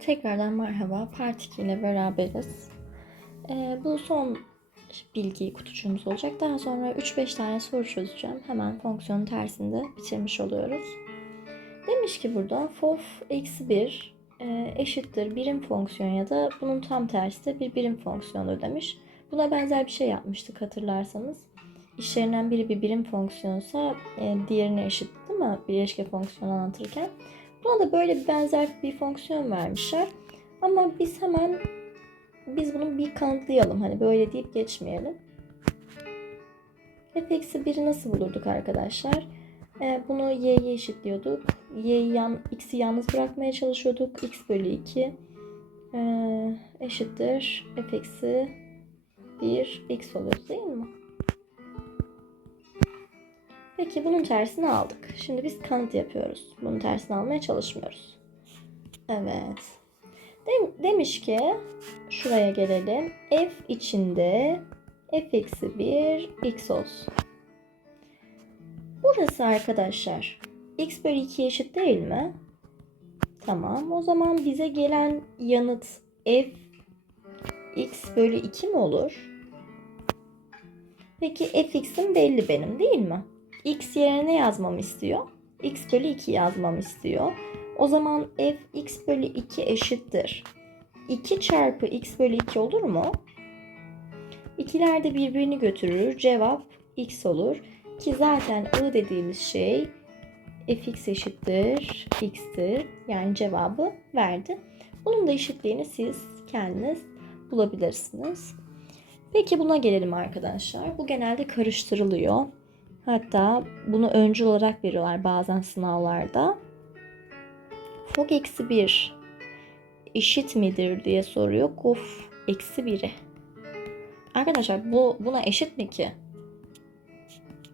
Tekrardan merhaba. Part 2 ile beraberiz. Ee, bu son bilgi kutucuğumuz olacak. Daha sonra 3-5 tane soru çözeceğim. Hemen fonksiyonun tersinde bitirmiş oluyoruz. Demiş ki burada fof eksi 1 e, eşittir birim fonksiyon ya da bunun tam tersi de bir birim fonksiyonu demiş. Buna benzer bir şey yapmıştık hatırlarsanız. İşlerinden biri bir birim fonksiyonsa e, diğerine eşit değil mi? Bileşke fonksiyonu anlatırken. Buna da böyle bir benzer bir fonksiyon vermişler. Ama biz hemen biz bunu bir kanıtlayalım. Hani böyle deyip geçmeyelim. f eksi 1'i nasıl bulurduk arkadaşlar? Ee, bunu y'ye eşitliyorduk. y'yi yan, x'i yalnız bırakmaya çalışıyorduk. x bölü 2 ee, eşittir f eksi 1 x olur değil mi? Peki bunun tersini aldık. Şimdi biz kanıt yapıyoruz. Bunun tersini almaya çalışmıyoruz. Evet. Dem- demiş ki şuraya gelelim. F içinde f eksi 1 x olsun. Burası arkadaşlar x bölü 2 eşit değil mi? Tamam. O zaman bize gelen yanıt f x bölü 2 mi olur? Peki fx'im belli benim değil mi? X yerine ne yazmamı istiyor? x bölü 2 yazmamı istiyor. O zaman f x bölü 2 eşittir. 2 çarpı x bölü 2 olur mu? İkiler de birbirini götürür. Cevap x olur. Ki zaten i dediğimiz şey fx eşittir x'tir. Yani cevabı verdi. Bunun da eşitliğini siz kendiniz bulabilirsiniz. Peki buna gelelim arkadaşlar. Bu genelde karıştırılıyor. Hatta bunu öncü olarak veriyorlar bazen sınavlarda. Fog eksi 1 eşit midir diye soruyor. Kof eksi 1'e. Arkadaşlar bu buna eşit mi ki?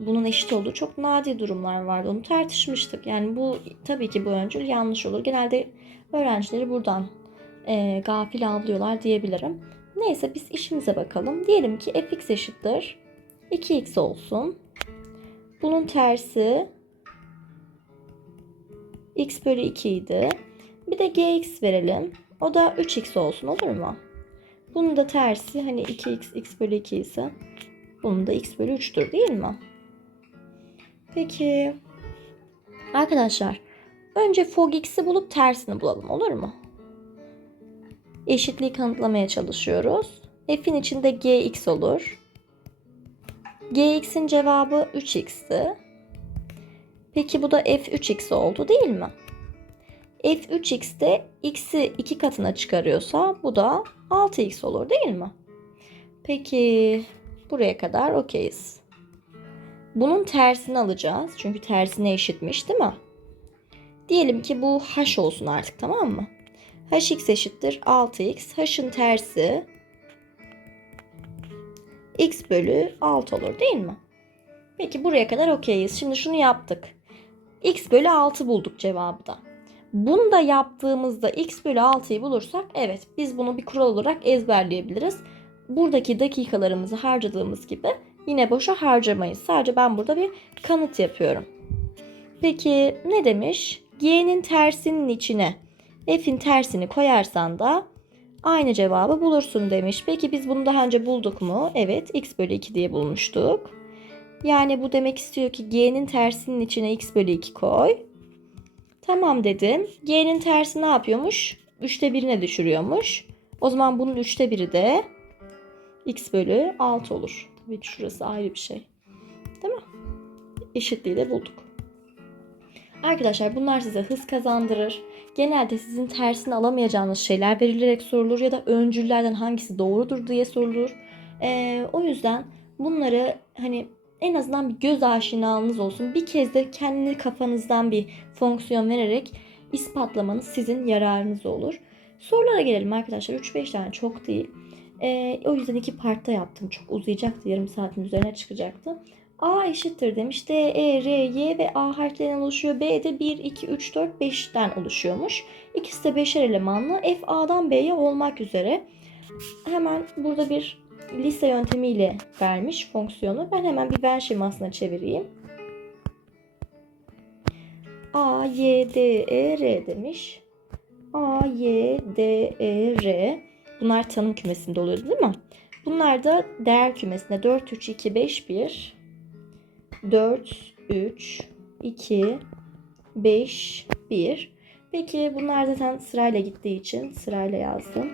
Bunun eşit olduğu çok nadir durumlar vardı. Onu tartışmıştık. Yani bu tabii ki bu öncül yanlış olur. Genelde öğrencileri buradan e, gafil avlıyorlar diyebilirim. Neyse biz işimize bakalım. Diyelim ki fx eşittir 2x olsun. Bunun tersi x bölü 2 idi. Bir de gx verelim. O da 3x olsun olur mu? Bunun da tersi hani 2x x bölü 2 ise bunun da x bölü 3'tür değil mi? Peki arkadaşlar önce fog x'i bulup tersini bulalım olur mu? Eşitliği kanıtlamaya çalışıyoruz. F'in içinde gx olur. Gx'in cevabı 3x'ti. Peki bu da f3x oldu değil mi? f3x de x'i 2 katına çıkarıyorsa bu da 6x olur değil mi? Peki buraya kadar okeyiz. Bunun tersini alacağız. Çünkü tersine eşitmiş değil mi? Diyelim ki bu h olsun artık tamam mı? hx eşittir 6x. h'ın tersi x bölü 6 olur değil mi? Peki buraya kadar okeyiz. Şimdi şunu yaptık. x bölü 6 bulduk cevabı da. Bunu da yaptığımızda x bölü 6'yı bulursak evet biz bunu bir kural olarak ezberleyebiliriz. Buradaki dakikalarımızı harcadığımız gibi yine boşa harcamayız. Sadece ben burada bir kanıt yapıyorum. Peki ne demiş? G'nin tersinin içine f'in tersini koyarsan da aynı cevabı bulursun demiş. Peki biz bunu daha önce bulduk mu? Evet x bölü 2 diye bulmuştuk. Yani bu demek istiyor ki g'nin tersinin içine x bölü 2 koy. Tamam dedim. G'nin tersi ne yapıyormuş? 3'te 1'ine düşürüyormuş. O zaman bunun 3'te 1'i de x bölü 6 olur. Tabii ki şurası ayrı bir şey. Değil mi? Eşitliği de bulduk. Arkadaşlar bunlar size hız kazandırır. Genelde sizin tersini alamayacağınız şeyler verilerek sorulur ya da öncüllerden hangisi doğrudur diye sorulur. Ee, o yüzden bunları hani en azından bir göz aşinalığınız olsun. Bir kez de kendi kafanızdan bir fonksiyon vererek ispatlamanız sizin yararınız olur. Sorulara gelelim arkadaşlar. 3-5 tane çok değil. Ee, o yüzden iki partta yaptım. Çok uzayacaktı. Yarım saatin üzerine çıkacaktı. A eşittir demiş. D, E, R, Y ve A harflerinden oluşuyor. B de 1, 2, 3, 4, 5'ten oluşuyormuş. İkisi de beşer elemanlı. F A'dan B'ye olmak üzere. Hemen burada bir liste yöntemiyle vermiş fonksiyonu. Ben hemen bir Venn şemasına çevireyim. A, Y, D, E, R demiş. A, Y, D, E, R. Bunlar tanım kümesinde oluyordu değil mi? Bunlar da değer kümesinde 4, 3, 2, 5, 1. 4, 3, 2, 5, 1. Peki bunlar zaten sırayla gittiği için sırayla yazdım.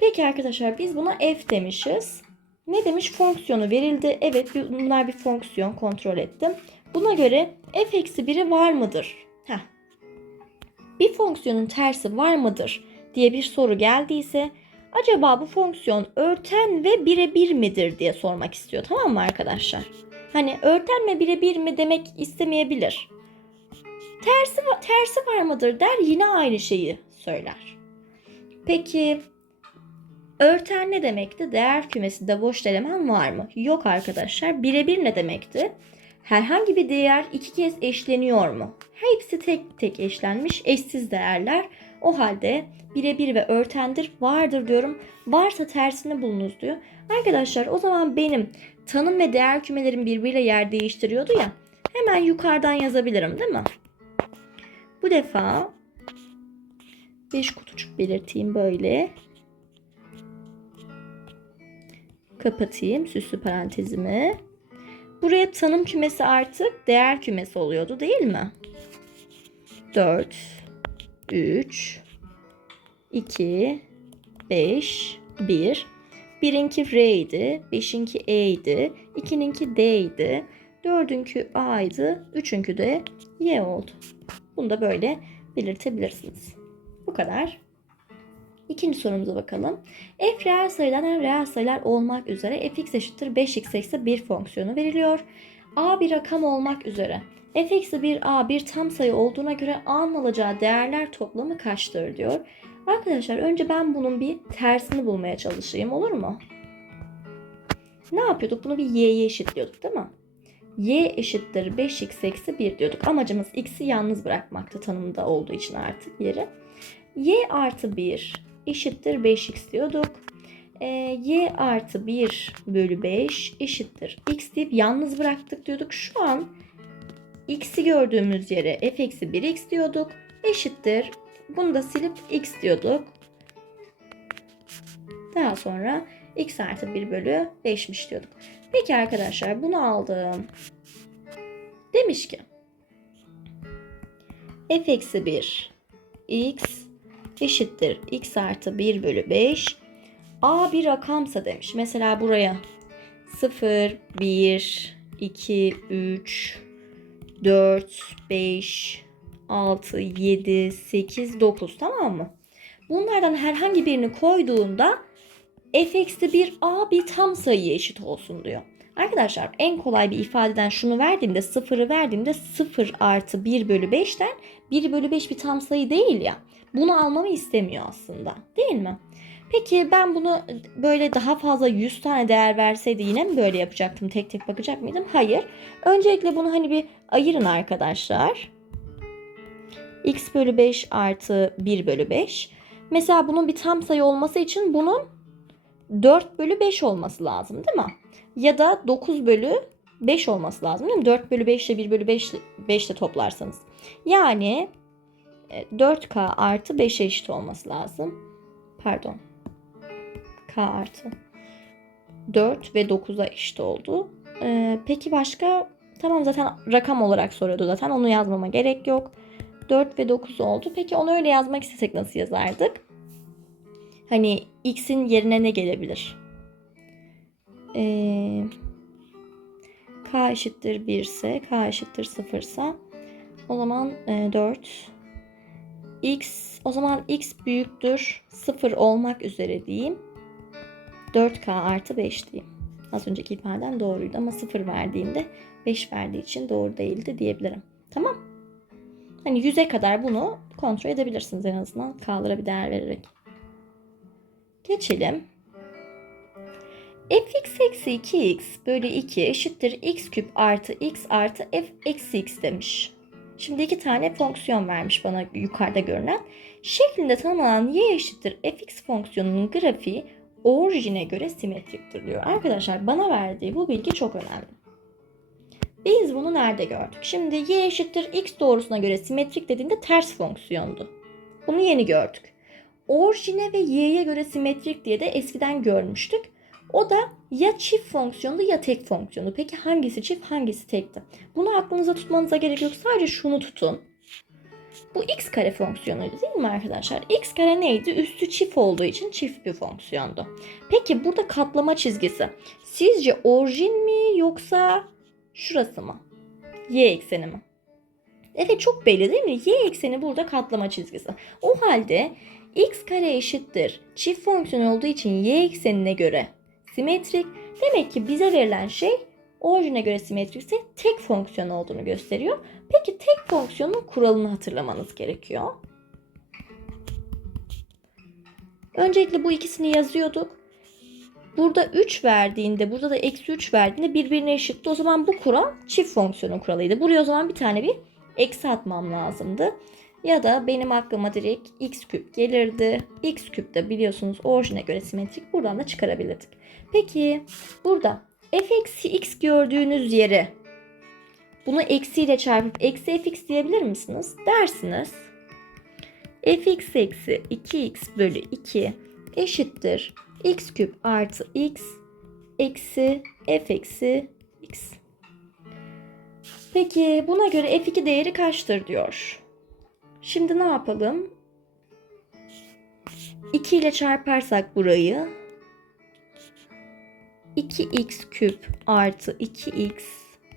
Peki arkadaşlar biz buna f demişiz. Ne demiş? Fonksiyonu verildi. Evet bunlar bir fonksiyon kontrol ettim. Buna göre f eksi 1'i var mıdır? Heh. Bir fonksiyonun tersi var mıdır diye bir soru geldiyse acaba bu fonksiyon örten ve birebir midir diye sormak istiyor. Tamam mı arkadaşlar? Hani örten mi birebir mi demek istemeyebilir. Tersi, tersi var mıdır der yine aynı şeyi söyler. Peki örten ne demekti? Değer kümesinde boş eleman var mı? Yok arkadaşlar. Birebir ne demekti? Herhangi bir değer iki kez eşleniyor mu? Hepsi tek tek eşlenmiş eşsiz değerler. O halde birebir ve örtendir vardır diyorum. Varsa tersini bulunuz diyor. Arkadaşlar o zaman benim tanım ve değer kümelerim birbiriyle yer değiştiriyordu ya. Hemen yukarıdan yazabilirim değil mi? Bu defa 5 kutucuk belirteyim böyle. Kapatayım süslü parantezimi. Buraya tanım kümesi artık değer kümesi oluyordu değil mi? 4 3 2 5 1 Birinki R'ydi, beşinki E'ydi, ikininki D'ydi, dördünkü A'ydı, üçünkü de Y oldu. Bunu da böyle belirtebilirsiniz. Bu kadar. İkinci sorumuza bakalım. F reel sayıdan en reel sayılar olmak üzere fx eşittir 5x eksi 1 fonksiyonu veriliyor. A bir rakam olmak üzere f eksi 1 a bir tam sayı olduğuna göre a'nın alacağı değerler toplamı kaçtır diyor. Arkadaşlar önce ben bunun bir tersini bulmaya çalışayım olur mu? Ne yapıyorduk? Bunu bir y'ye eşitliyorduk değil mi? y eşittir 5x eksi 1 diyorduk. Amacımız x'i yalnız bırakmaktı tanımda olduğu için artık yeri. y artı 1 eşittir 5x diyorduk. Ee, y artı 1 bölü 5 eşittir x deyip yalnız bıraktık diyorduk. Şu an x'i gördüğümüz yere f eksi 1x diyorduk. Eşittir. Bunu da silip x diyorduk. Daha sonra x artı 1 bölü 5'miş diyorduk. Peki arkadaşlar bunu aldım. Demiş ki f eksi 1 x eşittir x artı 1 bölü 5 a bir rakamsa demiş. Mesela buraya 0, 1, 2, 3, 4, 5, 6, 7, 8, 9 tamam mı? Bunlardan herhangi birini koyduğunda f eksi 1 a bir tam sayıya eşit olsun diyor. Arkadaşlar en kolay bir ifadeden şunu verdiğimde sıfırı verdiğimde 0 artı 1 bölü 5'ten 1 bölü 5 bir tam sayı değil ya. Bunu almamı istemiyor aslında değil mi? Peki ben bunu böyle daha fazla 100 tane değer verseydi yine mi böyle yapacaktım? Tek tek bakacak mıydım? Hayır. Öncelikle bunu hani bir ayırın arkadaşlar. X bölü 5 artı 1 bölü 5. Mesela bunun bir tam sayı olması için bunun 4 bölü 5 olması lazım değil mi? Ya da 9 bölü 5 olması lazım değil mi? 4 bölü 5 ile 1 bölü 5, 5 ile toplarsanız. Yani e, 4k artı 5'e eşit olması lazım. Pardon. k artı 4 ve 9'a eşit oldu. Ee, peki başka? Tamam zaten rakam olarak soruyordu zaten. Onu yazmama gerek yok. 4 ve 9 oldu. Peki onu öyle yazmak istesek nasıl yazardık? Hani x'in yerine ne gelebilir? Ee, k eşittir 1 ise, k eşittir 0 ise o zaman e, 4 x o zaman x büyüktür 0 olmak üzere diyeyim. 4k artı 5 diyeyim. Az önceki ifadem doğruydu ama 0 verdiğimde 5 verdiği için doğru değildi diyebilirim. Tamam. Hani 100'e kadar bunu kontrol edebilirsiniz en azından k'lara bir değer vererek. Geçelim. fx eksi 2x bölü 2 eşittir x küp artı x artı f eksi x demiş. Şimdi iki tane fonksiyon vermiş bana yukarıda görünen. Şeklinde tanımlanan y eşittir fx fonksiyonunun grafiği orijine göre simetriktir diyor. Arkadaşlar bana verdiği bu bilgi çok önemli. Biz bunu nerede gördük? Şimdi y eşittir x doğrusuna göre simetrik dediğinde ters fonksiyondu. Bunu yeni gördük. Orijine ve y'ye göre simetrik diye de eskiden görmüştük. O da ya çift fonksiyondu ya tek fonksiyondu. Peki hangisi çift hangisi tekti? Bunu aklınıza tutmanıza gerek yok. Sadece şunu tutun. Bu x kare fonksiyonuydu değil mi arkadaşlar? x kare neydi? Üstü çift olduğu için çift bir fonksiyondu. Peki burada katlama çizgisi. Sizce orijin mi yoksa şurası mı? Y ekseni mi? Evet çok belli değil mi? Y ekseni burada katlama çizgisi. O halde x kare eşittir. Çift fonksiyon olduğu için y eksenine göre simetrik. Demek ki bize verilen şey orijine göre simetrikse tek fonksiyon olduğunu gösteriyor. Peki tek fonksiyonun kuralını hatırlamanız gerekiyor. Öncelikle bu ikisini yazıyorduk. Burada 3 verdiğinde, burada da eksi 3 verdiğinde birbirine eşitti. O zaman bu kural çift fonksiyonun kuralıydı. Buraya o zaman bir tane bir eksi atmam lazımdı. Ya da benim aklıma direkt x küp gelirdi. x küp de biliyorsunuz orijine göre simetrik. Buradan da çıkarabilirdik. Peki burada f eksi x gördüğünüz yere bunu eksiyle çarpıp eksi fx diyebilir misiniz? Dersiniz. fx eksi 2x bölü 2 eşittir x küp artı x eksi f eksi x. Peki buna göre f2 değeri kaçtır diyor. Şimdi ne yapalım? 2 ile çarparsak burayı 2x küp artı 2x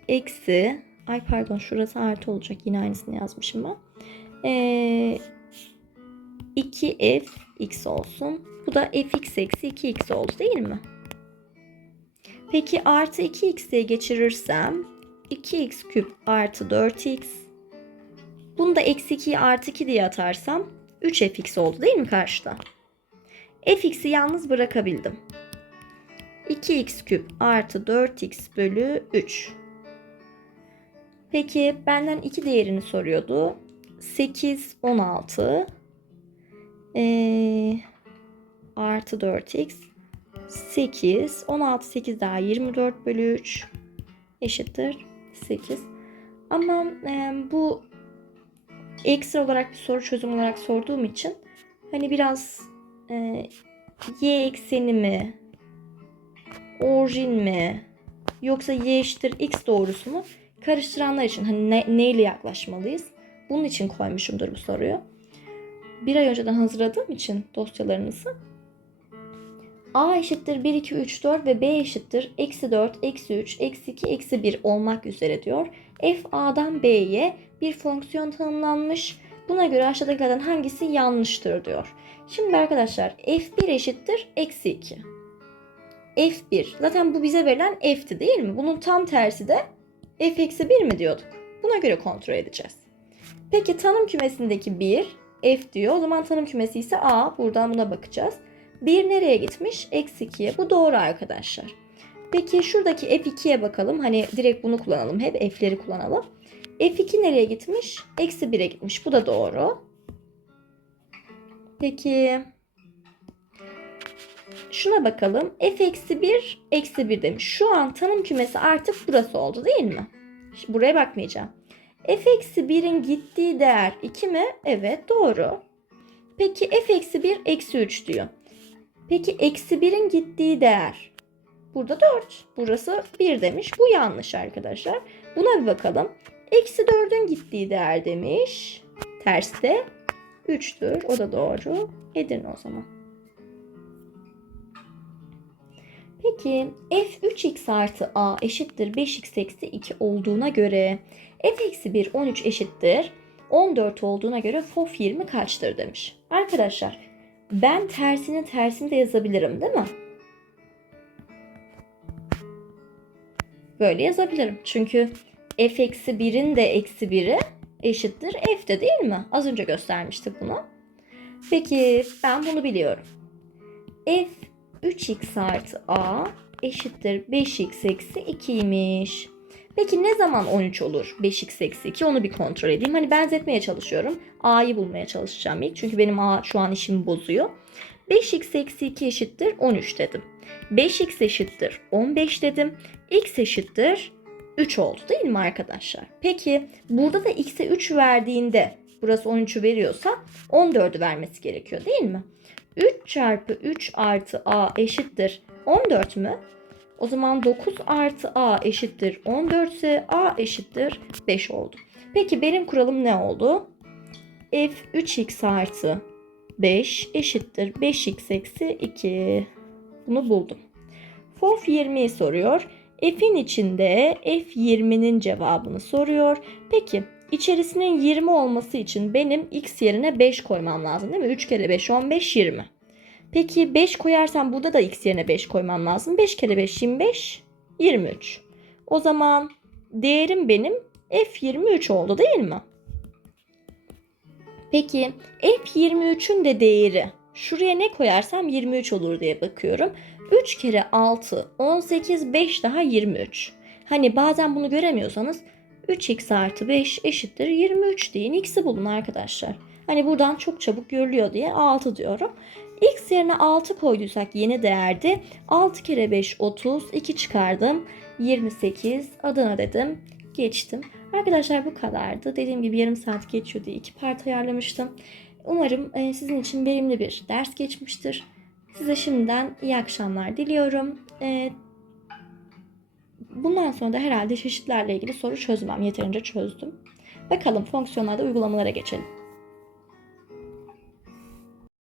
eksi ay pardon şurası artı olacak yine aynısını yazmışım ben. Ee, 2f x olsun. Bu da fx eksi 2x oldu değil mi? Peki artı 2x diye geçirirsem 2x küp artı 4x bunu da eksi 2'yi artı 2 diye atarsam 3fx oldu değil mi karşıda? fx'i yalnız bırakabildim. 2x küp artı 4x bölü 3. Peki benden 2 değerini soruyordu. 8, 16 ee, artı 4x 8, 16, 8 daha 24 bölü 3 eşittir 8. Ama e, bu ekstra olarak bir soru çözüm olarak sorduğum için hani biraz e, y ekseni mi orijin mi yoksa y eşittir x doğrusu mu karıştıranlar için hani ne, neyle yaklaşmalıyız? Bunun için koymuşumdur bu soruyu. Bir ay önceden hazırladığım için dosyalarınızı a eşittir 1, 2, 3, 4 ve b eşittir eksi 4, eksi 3, eksi 2, eksi 1 olmak üzere diyor. f a'dan b'ye bir fonksiyon tanımlanmış. Buna göre aşağıdakilerden hangisi yanlıştır diyor. Şimdi arkadaşlar f1 eşittir eksi 2. f1 zaten bu bize verilen f'ti değil mi? Bunun tam tersi de f eksi 1 mi diyorduk? Buna göre kontrol edeceğiz. Peki tanım kümesindeki 1 f diyor. O zaman tanım kümesi ise a. Buradan buna bakacağız. 1 nereye gitmiş? Eksi 2'ye. Bu doğru arkadaşlar. Peki şuradaki f2'ye bakalım. Hani direkt bunu kullanalım. Hep f'leri kullanalım. f2 nereye gitmiş? Eksi 1'e gitmiş. Bu da doğru. Peki şuna bakalım. f eksi 1 eksi 1 demiş. Şu an tanım kümesi artık burası oldu değil mi? Şimdi buraya bakmayacağım. F eksi 1'in gittiği değer 2 mi? Evet doğru. Peki f eksi 1 eksi 3 diyor. Peki eksi 1'in gittiği değer. Burada 4. Burası 1 demiş. Bu yanlış arkadaşlar. Buna bir bakalım. Eksi 4'ün gittiği değer demiş. Terste 3'tür. O da doğru. Edirne o zaman. Peki f3x artı a eşittir 5x eksi 2 olduğuna göre f eksi 1 13 eşittir 14 olduğuna göre fof 20 kaçtır demiş. Arkadaşlar ben tersinin tersini de yazabilirim değil mi? Böyle yazabilirim. Çünkü f eksi 1'in de eksi 1'i eşittir f de değil mi? Az önce göstermiştik bunu. Peki ben bunu biliyorum. f 3x artı a eşittir 5x eksi 2'ymiş. Peki ne zaman 13 olur 5x eksi 2 onu bir kontrol edeyim. Hani benzetmeye çalışıyorum. A'yı bulmaya çalışacağım ilk. Çünkü benim A şu an işimi bozuyor. 5x eksi 2 eşittir 13 dedim. 5x eşittir 15 dedim. x eşittir 3 oldu değil mi arkadaşlar? Peki burada da x'e 3 verdiğinde burası 13'ü veriyorsa 14'ü vermesi gerekiyor değil mi? 3 çarpı 3 artı a eşittir 14 mü? O zaman 9 artı a eşittir 14 ise a eşittir 5 oldu. Peki benim kuralım ne oldu? f 3x artı 5 eşittir 5x eksi 2. Bunu buldum. FOF 20'yi soruyor. F'in içinde F20'nin cevabını soruyor. Peki içerisinin 20 olması için benim x yerine 5 koymam lazım değil mi? 3 kere 5 15 20. Peki 5 koyarsam burada da x yerine 5 koymam lazım. 5 kere 5 25 23. O zaman değerim benim F23 oldu değil mi? Peki F23'ün de değeri şuraya ne koyarsam 23 olur diye bakıyorum. 3 kere 6 18 5 daha 23. Hani bazen bunu göremiyorsanız 3x artı 5 eşittir 23 deyin. X'i bulun arkadaşlar. Hani buradan çok çabuk görülüyor diye 6 diyorum. X yerine 6 koyduysak yeni değerdi. 6 kere 5 30. 2 çıkardım. 28. Adana dedim. Geçtim. Arkadaşlar bu kadardı. Dediğim gibi yarım saat geçiyor diye iki part ayarlamıştım. Umarım e, sizin için verimli bir ders geçmiştir. Size şimdiden iyi akşamlar diliyorum. E, bundan sonra da herhalde çeşitlerle ilgili soru çözmem. Yeterince çözdüm. Bakalım fonksiyonlarda uygulamalara geçelim.